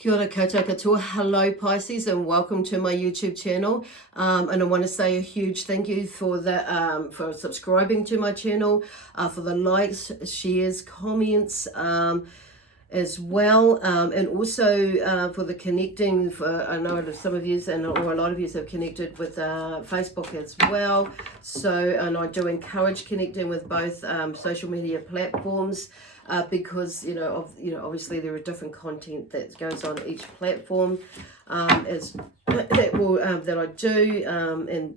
Kia ora koutou katoa. Hello Pisces, and welcome to my YouTube channel. And I want to say a huge thank you for for subscribing to my channel, for the likes, shares, comments, as well, and also for the connecting. I know that some of you or a lot of you have connected with Facebook as well. So, and I do encourage connecting with both social media platforms. Because obviously there are different content that goes on each platform, that I do, and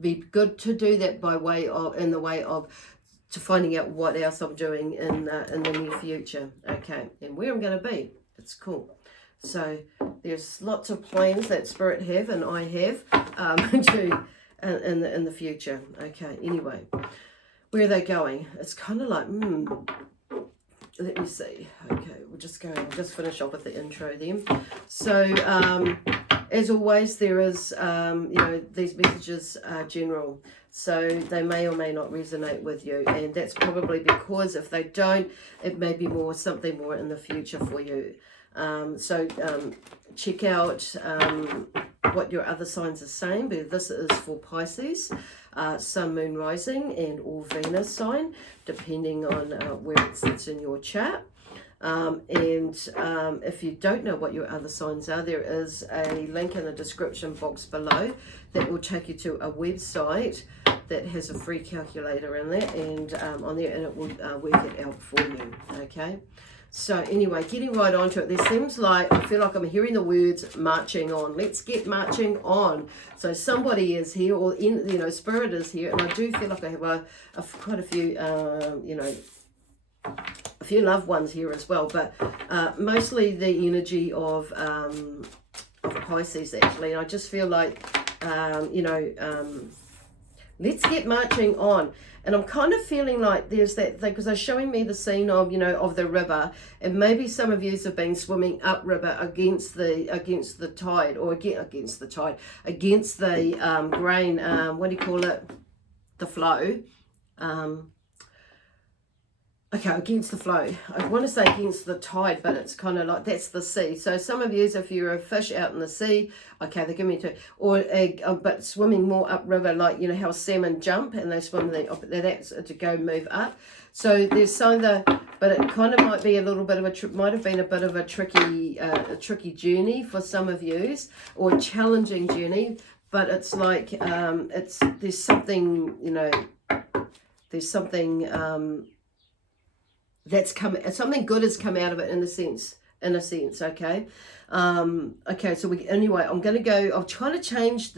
be good to do that in the way of to finding out what else I'm doing in the near future. Okay, and where I'm going to be. It's cool. So there's lots of plans that Spirit have and I have in the future. Okay, anyway. Where are they going? It's kind of like, let me see. Okay, we'll just finish off with the intro then. So, as always, there is, these messages are general. So they may or may not resonate with you. And that's probably because if they don't, it may be something more in the future for you. So check out what your other signs are saying, but this is for Pisces, Sun, Moon, Rising, and or Venus sign, depending on where it sits in your chart. And if you don't know what your other signs are, there is a link in the description box below that will take you to a website that has a free calculator in there, and on there, and it will work it out for you. Okay. So anyway, getting right onto it, there seems like, I feel like I'm hearing the words marching on. Let's get marching on. So somebody is here, or Spirit is here, and I do feel like I have quite a few, a few loved ones here as well, but mostly the energy of Pisces actually. And I just feel like, let's get marching on. And I'm kind of feeling like there's that thing, because they're showing me the scene of, of the river, and maybe some of you have been swimming upriver against the tide, or against the grain, what do you call it? The flow. Okay, against the flow. I want to say against the tide, but it's kind of like, that's the sea. So some of you, if you're a fish out in the sea, okay, they give me two. Or, but swimming more upriver, like, how salmon jump and they swim, that's to go move up. So there's but it kind of might be a little bit of might have been a bit of a tricky journey for some of you, or a challenging journey. But it's like, there's something, that's something good has come out of it in a sense, okay. Okay, so anyway, I'm trying to change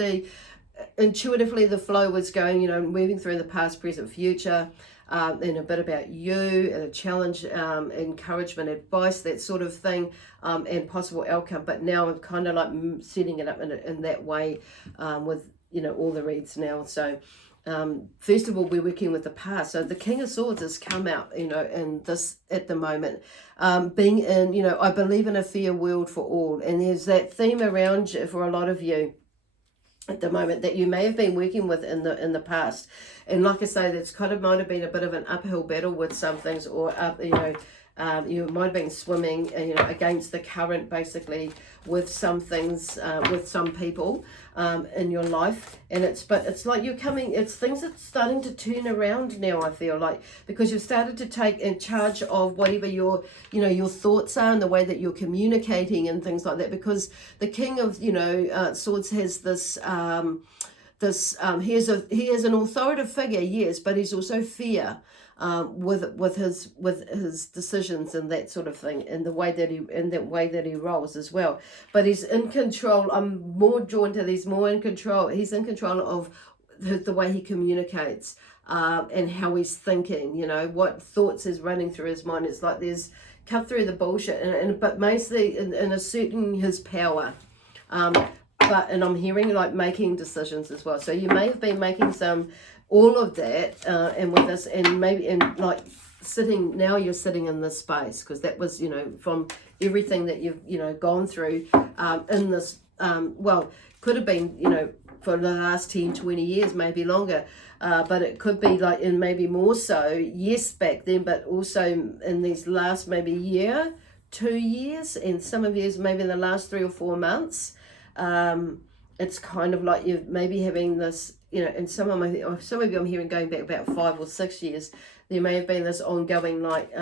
intuitively the flow was going, moving through the past, present, future, and a bit about you, and a challenge, encouragement, advice, that sort of thing, and possible outcome. But now I'm kind of like setting it up in that way, with, all the reads now. So, first of all, we're working with the past. So the King of Swords has come out, in this at the moment, being in, I believe in a fair world for all. And there's that theme around you for a lot of you at the moment that you may have been working with in the past. And like I say, that's might have been a bit of an uphill battle with some things, or you might have been swimming, against the current, basically, with some things, with some people, in your life. And it's like things are starting to turn around now, I feel like, because you've started to take in charge of whatever your thoughts are, and the way that you're communicating and things like that. Because the King of, Swords has this, he is an authoritative figure, yes, but he's also fear, with his decisions and that sort of thing, and the way that he rolls as well. But he's in control. I'm more drawn to he's more in control. He's in control of the way he communicates, and how he's thinking. What thoughts is running through his mind. It's like there's cut through the bullshit, but mostly in asserting his power. And I'm hearing like making decisions as well. So you may have been making all of that, and with this, and maybe, and like you're sitting in this space, because that was, from everything that you've, gone through, in this, could have been, for the last 10, 20 years, maybe longer, but it could be like, and maybe more so, yes, back then, but also in these last maybe year, 2 years, and some of you maybe in the last 3 or 4 months. It's kind of like you're maybe having this, you know, and some of you I'm hearing going back about 5 or 6 years. There may have been this ongoing like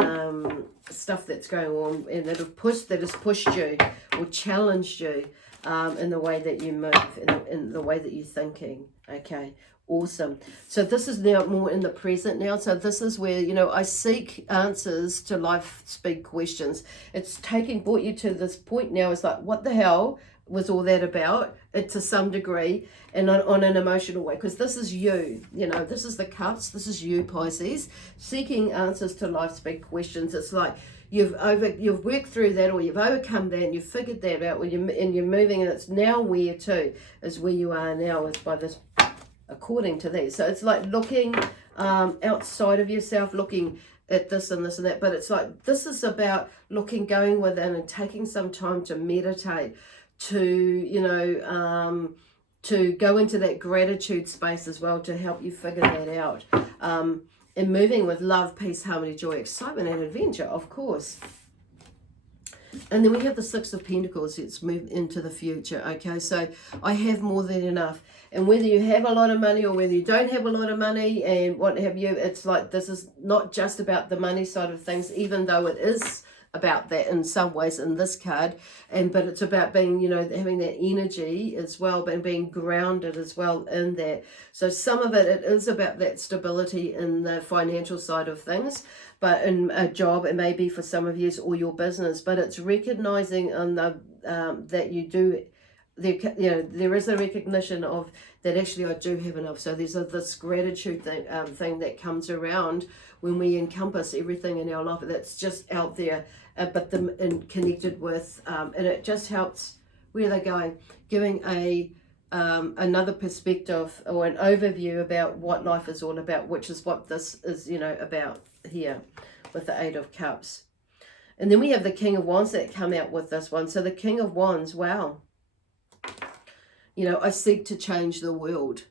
stuff that's going on, and that has pushed you or challenged you in the way that you move, in the way that you're thinking. Okay, awesome. So this is now more in the present now. So this is where, you know, I seek answers to life's big questions. It's brought you to this point now. It's like, what the hell was all that about? It to some degree, and on an emotional way, because this is you, you know, this is the cups, this is you, Pisces, seeking answers to life's big questions. It's like you've worked through that, or you've overcome that, and you've figured that out, and you're moving, and it's now where to is where you are now, is by this, according to these. So it's like looking outside of yourself, looking at this and this and that, but it's like this is about looking, going within, and taking some time to meditate, to, you know, to go into that gratitude space as well, to help you figure that out, and moving with love, peace, harmony, joy, excitement, and adventure, of course. And then we have the Six of Pentacles. It's moved into the future. Okay, so I have more than enough. And whether you have a lot of money or whether you don't have a lot of money and what have you, it's like this is not just about the money side of things, even though it is about that in some ways in this card, but it's about being, you know, having that energy as well, but being grounded as well in that. So some of it is about that stability in the financial side of things, but in a job, it may be for some of you, or your business, but it's recognizing on the that you do, you know, there is a recognition of that actually I do have enough. So there's this gratitude thing that comes around when we encompass everything in our life that's just out there, but and connected with, and it just helps, where they're going, giving another perspective or an overview about what life is all about, which is what this is, you know, about here with the Eight of Cups. And then we have the King of Wands that come out with this one. So the King of Wands, wow. You know, I seek to change the world.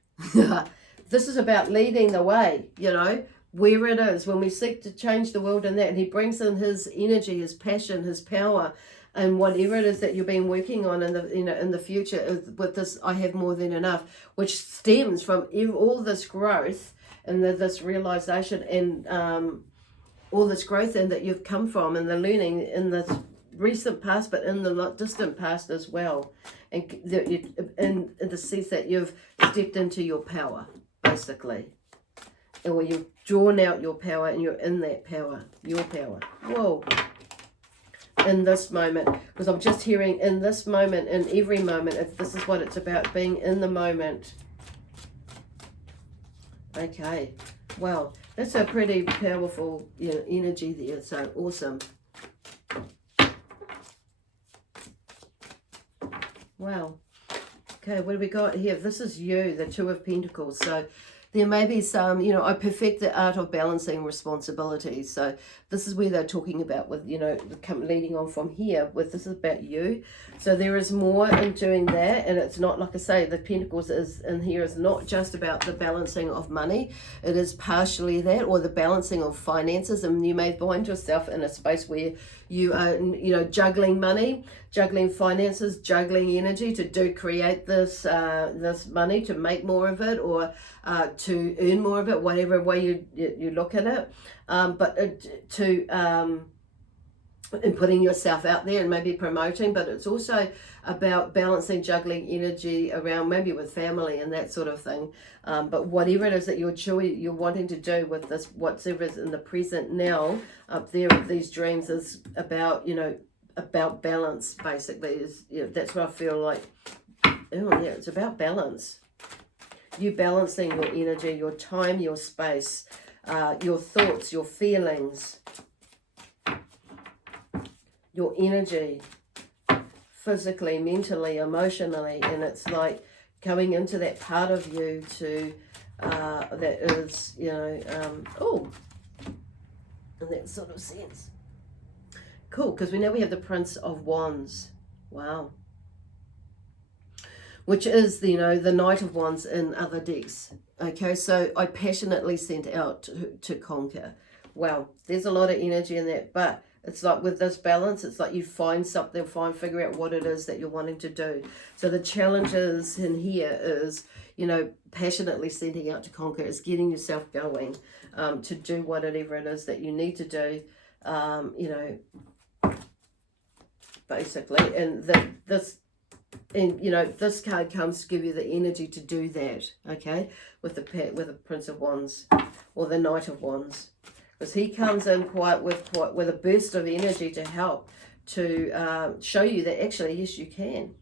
This is about leading the way, you know, where it is, when we seek to change the world and that, and he brings in his energy, his passion, his power, and whatever it is that you've been working on in the, you know, in the future with this, I have more than enough, which stems from all this growth and this realization and all this growth and that you've come from, and the learning in the recent past, but in the distant past as well, and in the sense that you've stepped into your power, basically, or you've drawn out your power, and you're in that power, your power. Whoa. In this moment, because I'm just hearing in this moment, in every moment, if this is what it's about, being in the moment. Okay, wow, that's a pretty powerful, you know, energy there. So awesome. Wow. Okay, what do we got here? This is you, the Two of Pentacles. So there may be some, you know, I perfect the art of balancing responsibilities. So this is where they're talking about with, you know, leading on from here with this is about you. So there is more in doing that. And it's not, like I say, the Pentacles is in here is not just about the balancing of money. It is partially that, or the balancing of finances. And you may find yourself in a space where you are, you know, juggling money, juggling finances, juggling energy to create this this money, to make more of it, or to earn more of it, whatever way you look at it. But and putting yourself out there and maybe promoting, but it's also about balancing, juggling energy around maybe with family and that sort of thing. But whatever it is that you're wanting to do with this, whatever is in the present now up there with these dreams is about, you know, about balance, basically. Is, you know, that's what I feel like. Oh yeah, it's about balance. You balancing your energy, your time, your space, your thoughts, your feelings, your energy, physically, mentally, emotionally, and it's like coming into that part of you to that is, you know, in that sort of sense. Cool, because we know we have the Prince of Wands. Wow. Which is, you know, the Knight of Wands in other decks. Okay, so I passionately sent out to conquer. Wow, there's a lot of energy in that, but It's like with this balance, it's like you find something, figure out what it is that you're wanting to do. So the challenges in here is, you know, passionately setting out to conquer, is getting yourself going to do whatever it is that you need to do, you know, basically. And you know, this card comes to give you the energy to do that, okay, with the Prince of Wands or the Knight of Wands. Because he comes in with a burst of energy to help to show you that actually, yes, you can.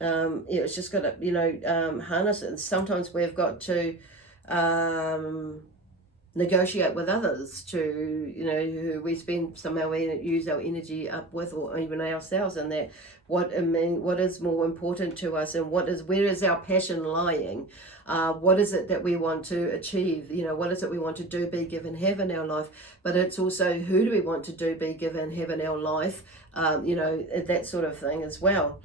Yeah, it's just got to, you know, harness it. And sometimes we've got to negotiate with others to, you know, who we spend somehow use our energy up with, or even ourselves, and that what is more important to us, and where is our passion lying? What is it that we want to achieve? You know, what is it we want to do, be, give, and have in our life? But it's also, who do we want to do, be, give, and have in our life? You know, that sort of thing as well.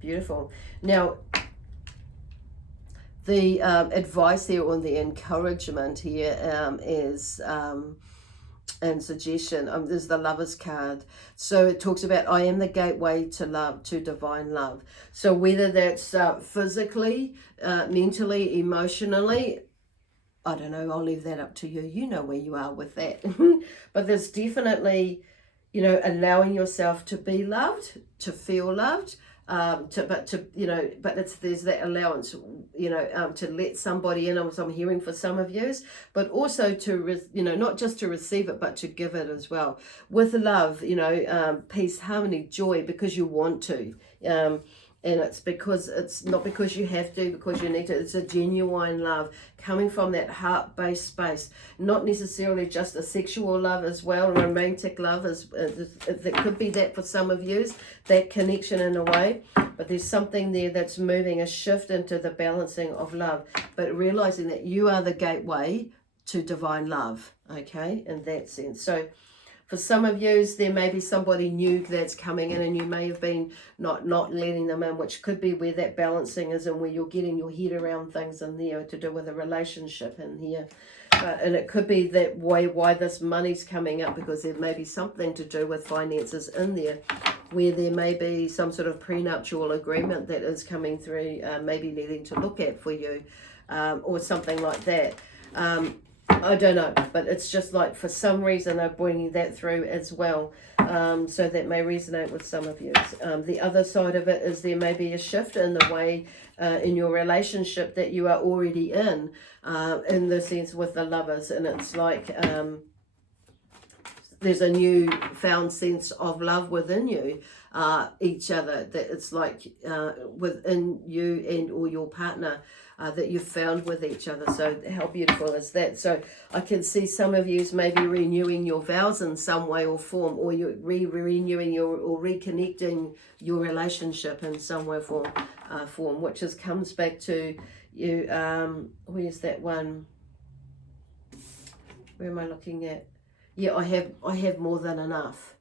Beautiful. Now, the advice there, on the encouragement here is, and suggestion, there's the Lover's card. So it talks about, I am the gateway to love, to divine love. So whether that's physically, mentally, emotionally, I don't know, I'll leave that up to you. You know where you are with that. But there's definitely, you know, allowing yourself to be loved, to feel loved, there's that allowance, you know, to let somebody in, as I'm hearing for some of you, but also to, you know, not just to receive it, but to give it as well. With love, you know, peace, harmony, joy, because you want to. And it's because, it's not because you have to, because you need to. It's a genuine love coming from that heart-based space, not necessarily just a sexual love as well. Romantic love that could be that for some of you, that connection in a way. But there's something there that's moving, a shift into the balancing of love, but realizing that you are the gateway to divine love, okay, in that sense. So for some of you, there may be somebody new that's coming in, and you may have been not letting them in, which could be where that balancing is, and where you're getting your head around things in there to do with a relationship in here. And it could be that why this money's coming up, because there may be something to do with finances in there, where there may be some sort of prenuptial agreement that is coming through, maybe needing to look at for you, or something like that. I don't know, but it's just like, for some reason I'm bringing that through as well, so that may resonate with some of you. The other side of it is there may be a shift in the way in your relationship that you are already in the sense with the lovers, and it's like there's a new found sense of love within you, each other, that it's like within you and or your partner, that you've found with each other. So how beautiful is that? So I can see some of you maybe renewing your vows in some way or form, or you're renewing or reconnecting your relationship in some way or form, which comes back to you. Where's that one? Where am I looking at? Yeah, I have more than enough.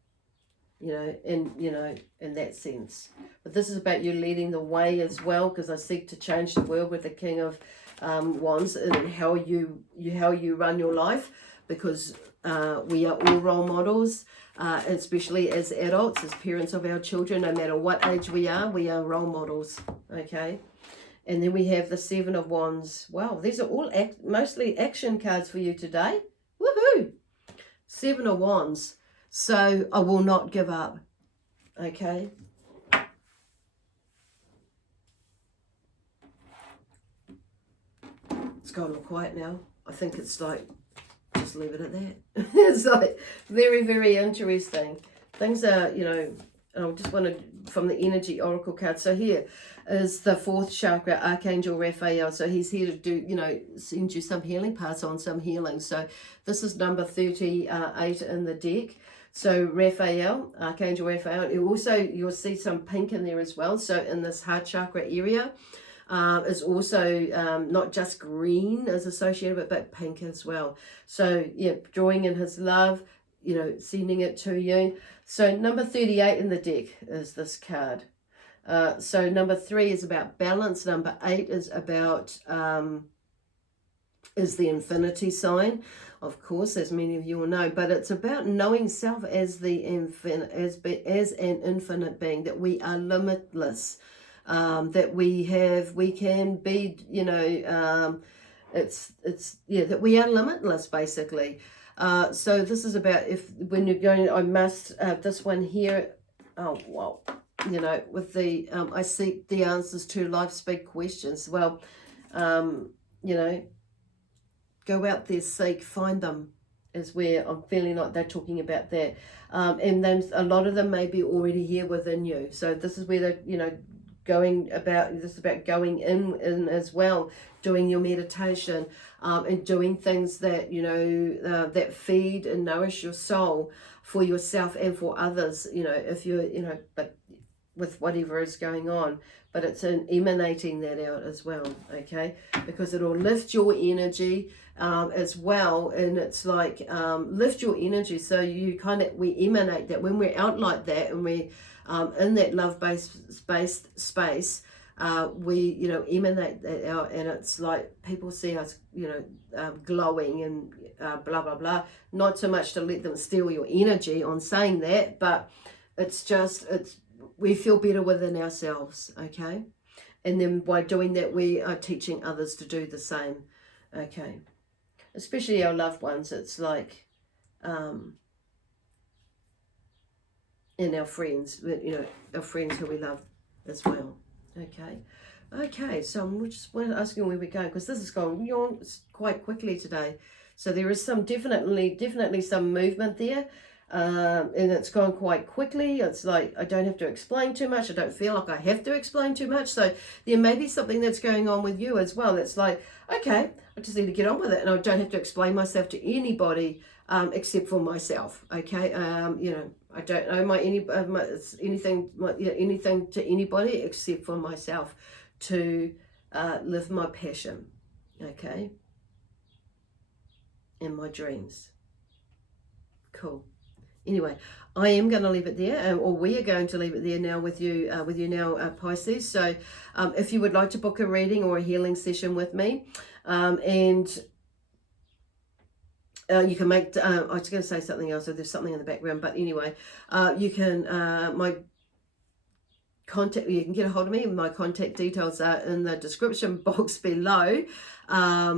You know, in that sense. But this is about you leading the way as well, because I seek to change the world with the King of Wands, and how you run your life, because we are all role models, especially as adults, as parents of our children. No matter what age we are role models, okay? And then we have the Seven of Wands. Wow, these are all mostly action cards for you today. Woohoo! Seven of Wands. So I will not give up, okay? It's gone all quiet now. I think it's like, just leave it at that. It's like very, very interesting. Things are, you know, I just wanted from the energy oracle card. So here is the fourth chakra, Archangel Raphael. So he's here to do, you know, send you some healing, pass on some healing. So this is number 38 in the deck. So Raphael, Archangel Raphael, you'll see some pink in there as well. So in this heart chakra area is also not just green is associated with, but pink as well. So yeah, drawing in his love, you know, sending it to you. So number 38 in the deck is this card. So number 3 is about balance. Number 8 is about is the infinity sign, of course, as many of you will know, but it's about knowing self as the infinite, as an infinite being, that we are limitless, that we can be, you know, that we are limitless, basically. So this is about, when you're going, I must, this one here, oh, well, you know, with the, I seek the answers to life's big questions. Well, you know, go out there, seek, find them, is where I'm feeling like they're talking about that. And then a lot of them may be already here within you. So this is where they're, you know, this is about going in as well, doing your meditation, and doing things that, you know, that feed and nourish your soul for yourself and for others, you know, if you're, you know, but with whatever is going on, but it's emanating that out as well, okay, because it'll lift your energy as well. And it's like, lift your energy, so you kind of, we emanate that when we're out like that, and we're in that love-based space, we, you know, emanate that out, and it's like people see us, you know, glowing and blah blah blah. Not so much to let them steal your energy on saying that, but it's just, we feel better within ourselves, okay? And then by doing that, we are teaching others to do the same, okay? Especially our loved ones. It's like, and our friends, you know, our friends who we love as well, okay? So I'm just asking where we're going, because this is going on quite quickly today. So there is some definitely some movement there. And it's gone quite quickly. It's like, I don't have to explain too much. I don't feel like I have to explain too much. So there may be something that's going on with you as well. It's like, okay, I just need to get on with it, and I don't have to explain myself to anybody except for myself, okay? You know, I don't owe anything to anybody except for myself, to live my passion, okay, and my dreams. Cool. Anyway, I am going to leave it there, or we are going to leave it there now with you now, Pisces. So if you would like to book a reading or a healing session with me, and you can make, I was going to say something else, so there's something in the background, but anyway, you can, my contact, you can get a hold of me. My contact details are in the description box below, yeah,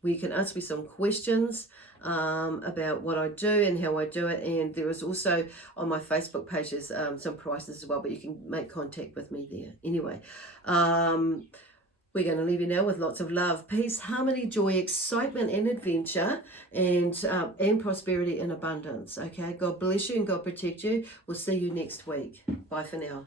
where you can ask me some questions about what I do and how I do it. And there is also on my Facebook pages some prices as well, but you can make contact with me there. Anyway, we're going to leave you now with lots of love, peace, harmony, joy, excitement, and adventure, and prosperity and abundance. Okay, God bless you and God protect you. We'll see you next week. Bye for now.